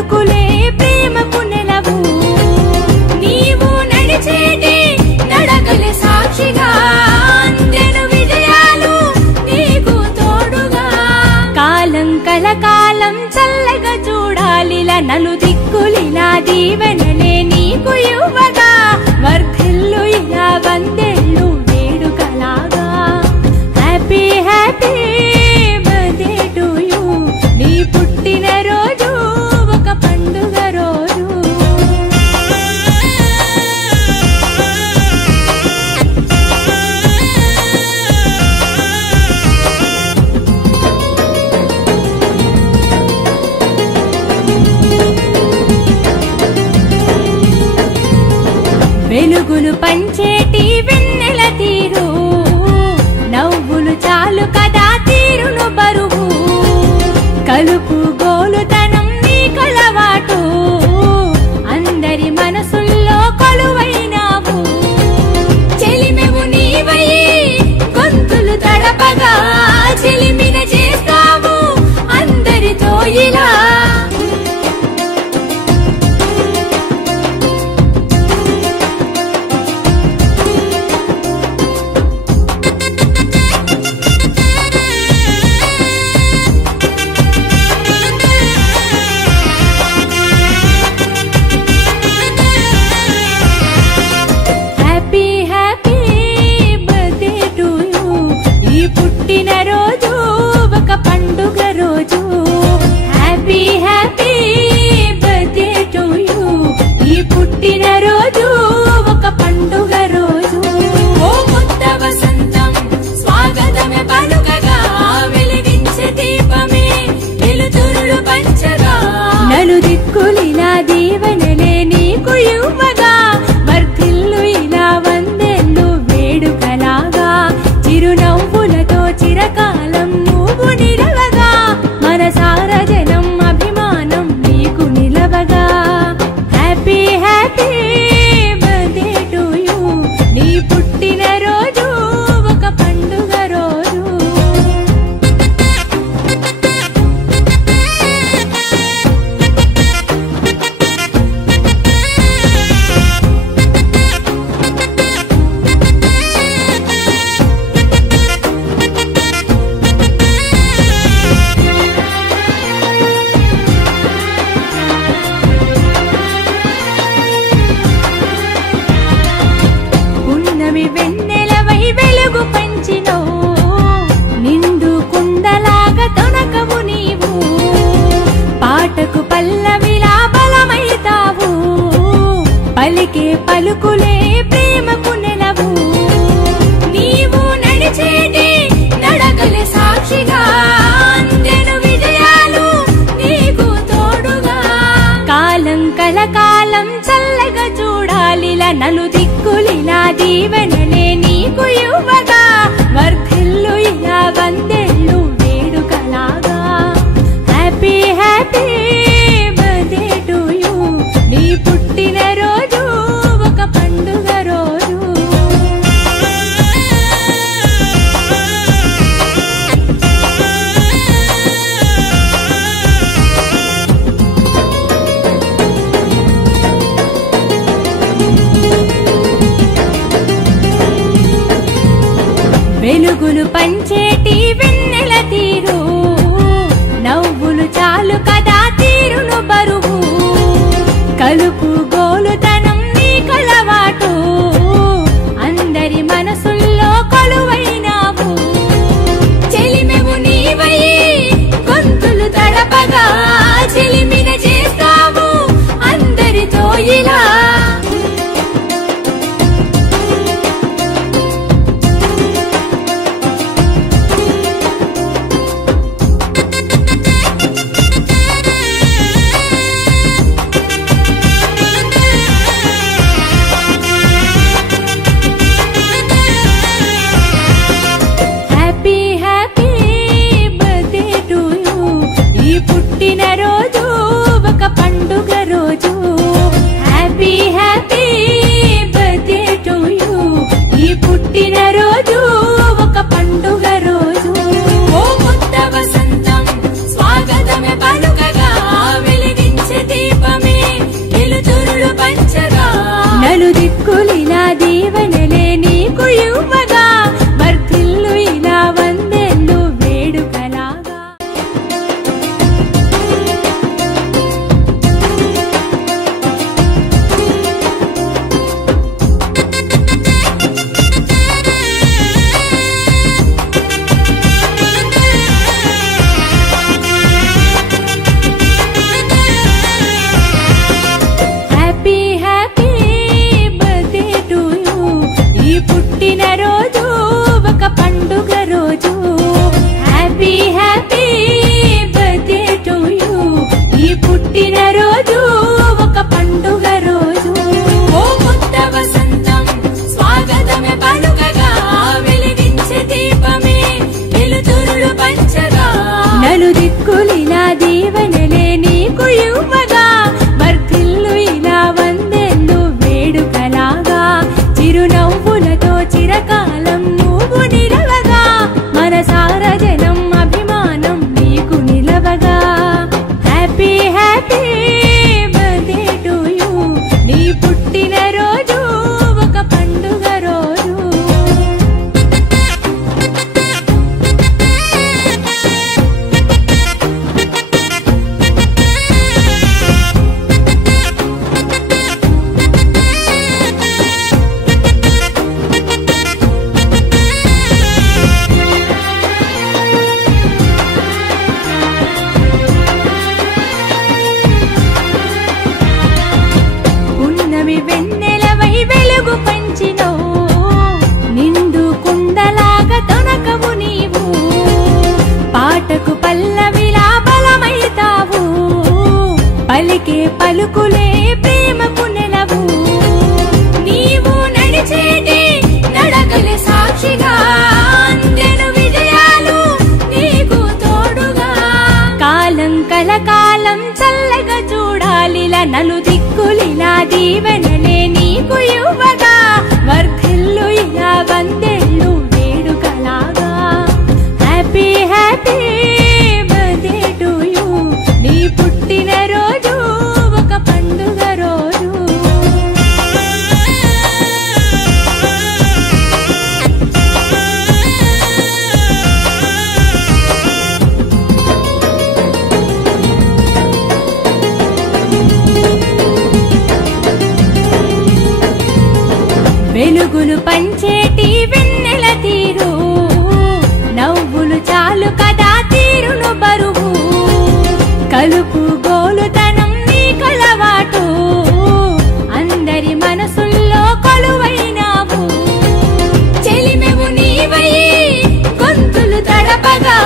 పలుకులే ప్రేమకు నెలవు నీవు నడిచేటి నడకలే సాక్షిగా అందెను విజయాలు నీకు తోడుగా కాలం కలకాలం చల్లగా చూడాలిలా నలుదిక్కులిలా దీవెనలే నీకు ఇవ్వగా వర్ధిల్లు ఇలా వందేళ్ళు వేడుకలాగా happy happy birthday to you నీ పుట్టిన రోజు ఒక పండుగ రోజు వెలుగులు పంచేటి వెన్నెల తీరు నవ్వులు చాలు కదా తీరును బరువు కలుపు గోలుతనం నీ కలవాటు అందరి మనసుల్లో కొలువైనావు చెలిమెవు నీవై గొంతులు తడపగా చెలిమిన చేస్తావు అందరితో ఇలా పుట్టిన రోజు ఒక పండుగ రోజు happy happy birthday to you ఈ పుట్టిన రోజు ఒక పండుగ రోజు ఓ కొత్త వసంతం స్వాగతమే పలుకగా వెలిగించే దీపమే వెలుతురులు పంచగా నలుదిక్కులిలా దీవెనలే నీకు ఇవ్వగా వర్ధిల్లు ఇలా వందేళ్ళు వేడుకలాగా చిరునవ్వులతో చిరకాలం నువ్వు నిలవగా మనసార జనం అభిమానం నీకు నిలవగా happy happy birthday to you నీ పుట్టిన రోజు ఒక పండుగ రోజు వెన్నెలవై వెలుగు పంచినో నిండు కుండలాగా తొనకవు నీవు పాటకు పల్లవిలా బలమైతావు పలికే పలుకులే ప్రేమకు నెలవు నీవు నడిచేటి నడకలే సాక్షిగా అందెను విజయాలు నీకు తోడుగా కాలం కలకాలం చల్లగా చూడాలిలా నలుదిక్కులిలా దీవెనలే నీకు ఇవ్వగా వర్ధిల్లు ఇలా వందేళ్ళు వేడుకలాగా happy happy birthday to you నీ పుట్టిన రోజు ఒక పండుగ రోజు వెలుగులు పంచేటి వెన్నెల తీరు నవ్వులు చాలు కదా తీరును బరువు కలుపు గోలుతనం నీ కలవాటు అందరి మనసుల్లో కొలువైనావు చెలిమెవు నీవై గొంతులు తడపగా చెలిమిన చేస్తావు అందరితో ఇలా దిక్కులు ఇలా దీవెనలే నీకు ఇవ్వగా వర్ధిల్లు ఇలా వందేళ్ళు వేడుకలాగా. పుట్టినరోజు ఒక పండుగ రోజు. Happy happy birthday to you. ఈ పుట్టినరోజు ఒక పండుగ రోజు. ఓ కొత్త వసంతం స్వాగతమే పలుకగా వెలిగించే దీపమే వెలుతురులు పంచగా నలుదిక్కులు ఇలా దీవెనలే నీకు ఇవ్వగా వర్ధిల్లు ఇలా వందేళ్ళు వేడుకలాగా. చిరునవ్వులతో చిరకాలం నువ్వు నిలవగా మనసార జనం అభిమానం నీకు నిలవగా. Happy happy birthday to you. నీ పుట్టినరోజు ఒక పండుగ రోజు. వెన్నెలవై వెలుగు పంచినవు నిండు కుండలాగా తొనకవు నీవు. పాటకు పల్లవిలా బలమైతావు పలికే పలుకులే ప్రేమకు నెలవు. నీవు నడిచేటి నడకలే సాక్షిగా అందెను విజయాలు నీకు తోడుగా. కాలం కలకాలం చల్లగా చూడాలిలా నలుదిక్కులిలా దీవెనలే నీకు ఇవ్వగా వర్ధిల్లు ఇలా వందేళ్ళు వేడుకలాగా. Happy happy birthday to you. నీ పుట్టినరోజు ఒక పండుగ రోజు. వెలుగులు పంచేటి వెన్నెల తీరు నవ్వులు చాలు కదా తీరును బరువు. కలుపు గోలుతనం నీ కలవాటు అందరి మనసుల్లో కొలువైనావు. చెలిమెవు నీవై గొంతులు తడపగా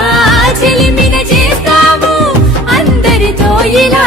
చెలిమిన చేస్తావు అందరితో ఇలా.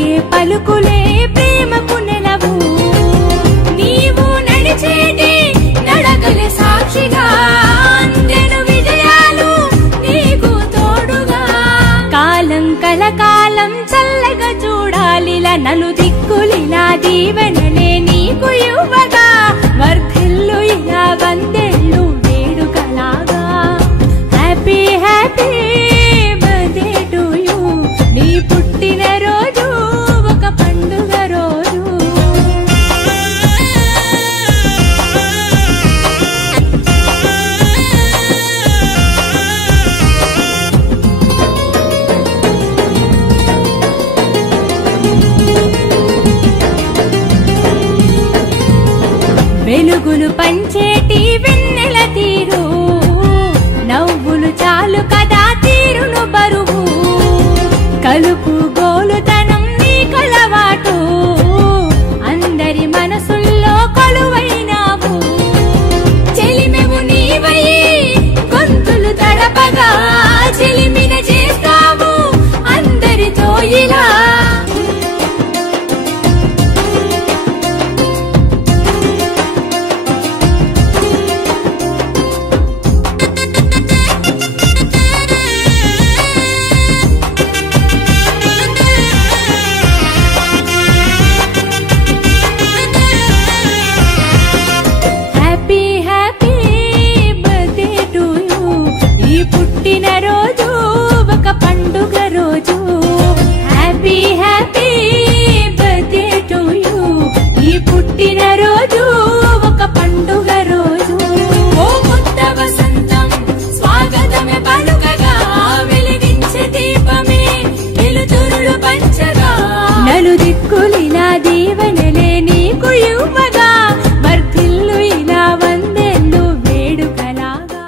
పలికే పలుకులే ప్రేమకు నెలవు నీవు నడిచేటి నడకలే సాక్షిగా అందెను విజయాలు నీకు తోడుగా కాలం కలకాలం చల్లగా చూడాలిలా నలుదిక్కులిలా దీవెనలే నీకు ఇవ్వగా వర్ధిల్లు ఇలా వందేళ్ళు వేడుకలాగా happy happy birthday to you నీ పుట్టిన రోజు ఒక పండుగ రోజు వెలుగులు పంచేటి వెన్నెల తీరు నవ్వులు చాలు కదా తీరును బరువు కలుపు గోలుతనం నీ కలవాటు అందరి మనసుల్లో కొలువైనావు చెలిమెవు నీవై గొంతులు తడపగా చెలిమిన చేస్తావు అందరితో ఇలా పండుగ రోజు happy happy birthday to you ఈ పుట్టిన రోజు ఒక పండుగ రోజు ఓ కొత్త వసంతం స్వాగతమే పలుకగా వెలిగించే దీపమే వెలుతురులు పంచగా నలుదిక్కులిలా దీవెనలే నీకు ఇవ్వగా వర్ధిల్లు ఇలా వందేళ్ళు వేడుకలాగా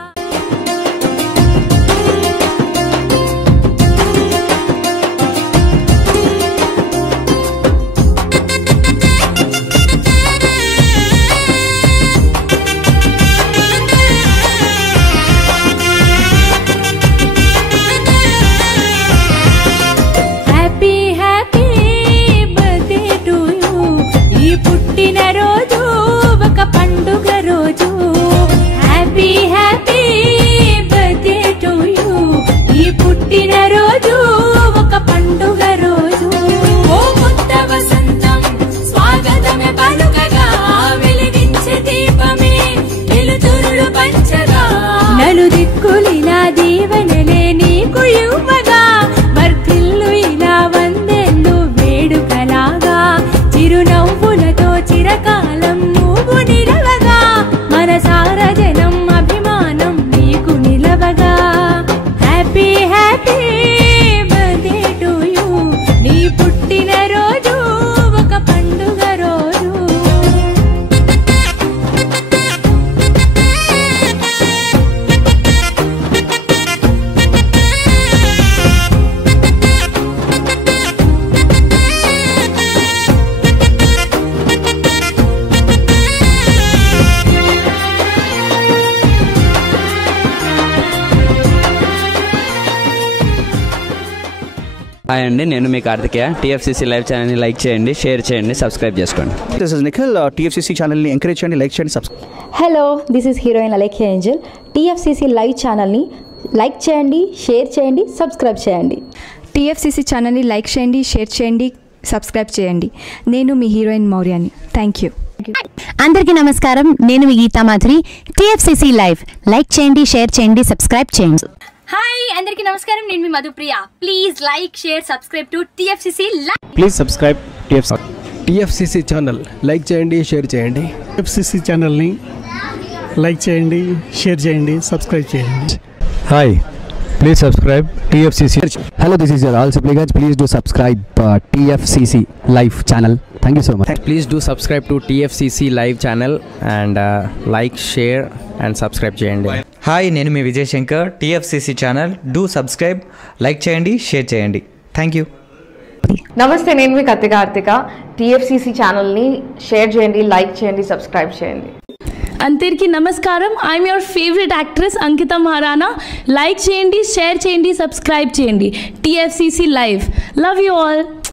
పుట్టిన రోజు ఒక పండుగ రోజు happy happy birthday to you ఈ పుట్టిన రోజు ఒక పండుగ రోజు ఓ కొత్త వసంతం స్వాగతమే పలుకగా వెలిగించే దీపమే వెలుతురులు పంచగా నలుదిక్కులిలా దీవెనలే నీకు ఇవ్వగా వర్ధిల్లు ఇలా వందేళ్ళు వేడుకలాగా చిరునవ్వులతో చిరకాలం నువ్వు నిలవగా మనసారా జనం అభిమానం నీకు నిలవగా happy happy birthday to you నీ పుట్టిన రోజు ఒక పండుగ రోజు హాయ్ అండి, నేను మీ కార్తికేయ. టీఎఫ్సీసీ లైవ్ ఛానల్ని లైక్ చేయండి, షేర్ చేయండి, సబ్స్క్రైబ్ చేసుకోండి. This is Nikhil. టీఎఫ్సీసీ ఛానల్ని ఎంకరేజ్ చేయండి, లైక్ చేయండి, subscribe. Hello, this is heroine Alekhya angel. TFCC live ఛానల్ని లైక్ చేయండి, షేర్ చేయండి, సబ్స్క్రైబ్ చేయండి. టీఎఫ్సీసీ ఛానల్ని లైక్ చేయండి, షేర్ చేయండి, సబ్స్క్రైబ్ చేయండి. నేను మీ హీరోయిన్ మౌర్యాని. Thank you. అందరికీ నమస్కారం, నేను మీ Geetha Madhuri. TFCC live like చేయండి, షేర్ చేయండి, సబ్స్క్రైబ్ చేయండి. హాయ్ అందరికీ నమస్కారం, నేను మీ Madhupriya. Please like share subscribe to TFCC live. Please subscribe TFCC channel. Like చేయండి, షేర్ చేయండి. టీఎఫ్సీసీ ఛానల్ని లైక్ చేయండి, షేర్ చేయండి, సబ్స్క్రైబ్ చేయండి. Hi, please subscribe TFCC. Hello, this is your all supplicants. Please do subscribe TFCC live channel. Thank you so much. Please do subscribe to TFCC live channel and like, share and subscribe చేయండి. హాయ్, నేను మీ Vijay Shankar. TFCC channel do subscribe, like చేయండి, share చేయండి. Thank you. నమస్తే, నేను మీ Karthika. TFCC ఛానల్ని షేర్ చేయండి, లైక్ చేయండి, సబ్స్క్రైబ్ చేయండి. అందరికీ నమస్కారం, I'm your favourite actress Ankita Maharana. Like చేయండి, షేర్ చేయండి, సబ్స్క్రైబ్ చేయండి. TFCC live. Love you all.